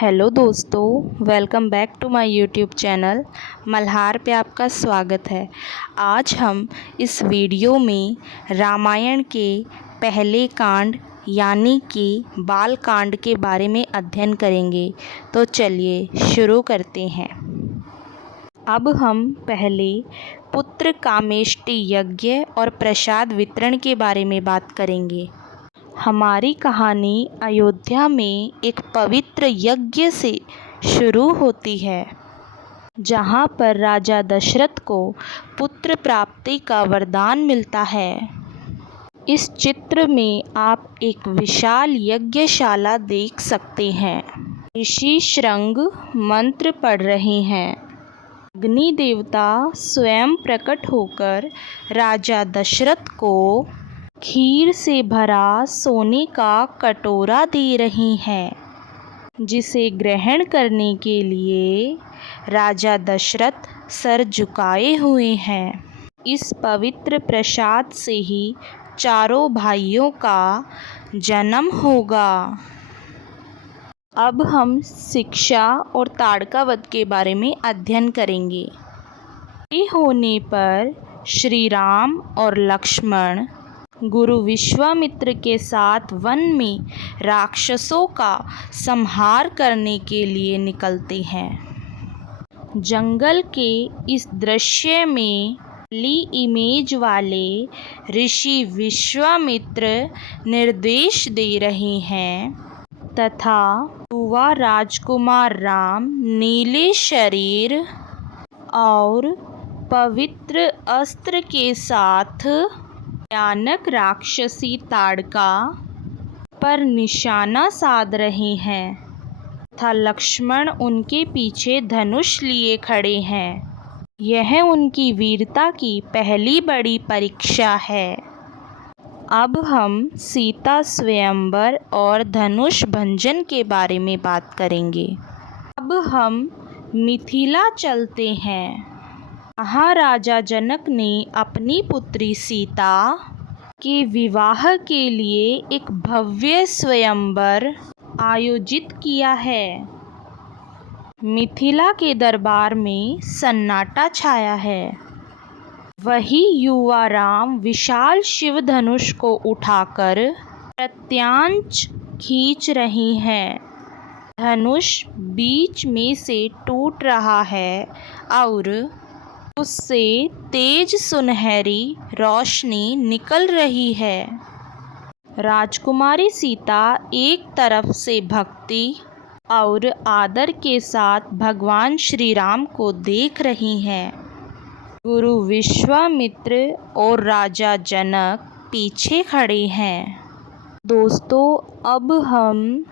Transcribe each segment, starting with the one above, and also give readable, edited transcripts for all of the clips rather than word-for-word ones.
Hello दोस्तों, welcome back to my YouTube channel Malhar पे आपका स्वागत है। आज हम इस वीडियो में रामायण के पहले कांड यानी कि बाल कांड के बारे में अध्ययन करेंगे। तो चलिए शुरू करते हैं। अब हम पहले पुत्र कामेष्टि यज्ञ और प्रसाद वितरण के बारे में बात करेंगे। हमारी कहानी अयोध्या में एक पवित्र यज्ञ से शुरू होती है, जहाँ पर राजा दशरथ को पुत्र प्राप्ति का वरदान मिलता है। इस चित्र में आप एक विशाल यज्ञशाला देख सकते हैं। ऋषि शृंग मंत्र पढ़ रहे हैं। अग्नि देवता स्वयं प्रकट होकर राजा दशरथ को खीर से भरा सोने का कटोरा दे रही हैं, जिसे ग्रहण करने के लिए राजा दशरथ सर झुकाए हुए हैं। इस पवित्र प्रसाद से ही चारों भाइयों का जन्म होगा। अब हम शिक्षा और ताड़कावध के बारे में अध्ययन करेंगे। ये होने पर श्री राम और लक्ष्मण गुरु विश्वामित्र के साथ वन में राक्षसों का संहार करने के लिए निकलते हैं। जंगल के इस दृश्य में ली इमेज वाले ऋषि विश्वामित्र निर्देश दे रहे हैं तथा युवा राजकुमार राम नीले शरीर और पवित्र अस्त्र के साथ भयानक राक्षसी ताड़का पर निशाना साध रहे हैं तथा लक्ष्मण उनके पीछे धनुष लिए खड़े हैं। यह उनकी वीरता की पहली बड़ी परीक्षा है। अब हम सीता स्वयंवर और धनुष भंजन के बारे में बात करेंगे। अब हम मिथिला चलते हैं। महाराजा जनक ने अपनी पुत्री सीता के विवाह के लिए एक भव्य स्वयंवर आयोजित किया है। मिथिला के दरबार में सन्नाटा छाया है। वही युवा राम विशाल शिव धनुष को उठाकर प्रत्यांश खींच रही हैं। धनुष बीच में से टूट रहा है और उससे तेज सुनहरी रोशनी निकल रही है। राजकुमारी सीता एक तरफ से भक्ति और आदर के साथ भगवान श्री राम को देख रही हैं। गुरु विश्वामित्र और राजा जनक पीछे खड़े हैं। दोस्तों, अब हम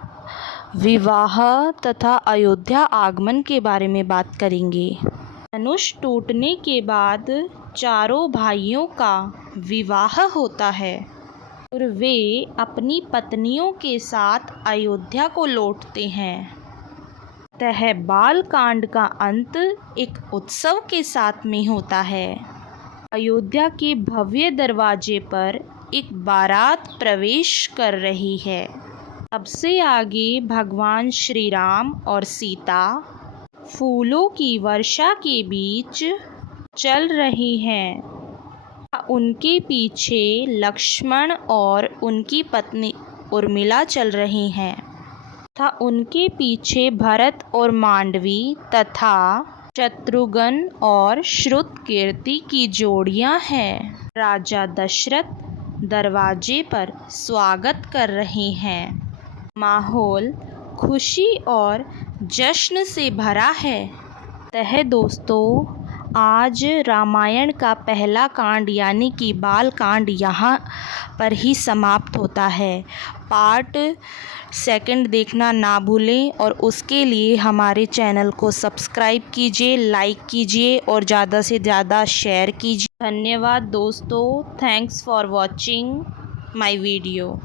विवाह तथा अयोध्या आगमन के बारे में बात करेंगे। धनुष टूटने के बाद चारों भाइयों का विवाह होता है और वे अपनी पत्नियों के साथ अयोध्या को लौटते हैं। तह बाल कांड का अंत एक उत्सव के साथ में होता है। अयोध्या के भव्य दरवाजे पर एक बारात प्रवेश कर रही है। सबसे आगे भगवान श्री राम और सीता फूलों की वर्षा के बीच चल रही हैं। उनके पीछे लक्ष्मण और उनकी पत्नी उर्मिला चल रही हैं तथा उनके पीछे भरत और मांडवी तथा शत्रुघ्न और श्रुतकीर्ति की जोड़ियां हैं। राजा दशरथ दरवाजे पर स्वागत कर रहे हैं। माहौल खुशी और जश्न से भरा है। दोस्तों, आज रामायण का पहला कांड यानी कि बाल कांड यहाँ पर ही समाप्त होता है। पार्ट सेकंड देखना ना भूलें और उसके लिए हमारे चैनल को सब्सक्राइब कीजिए, लाइक कीजिए और ज़्यादा से ज़्यादा शेयर कीजिए। धन्यवाद दोस्तों। Thanks for watching my video.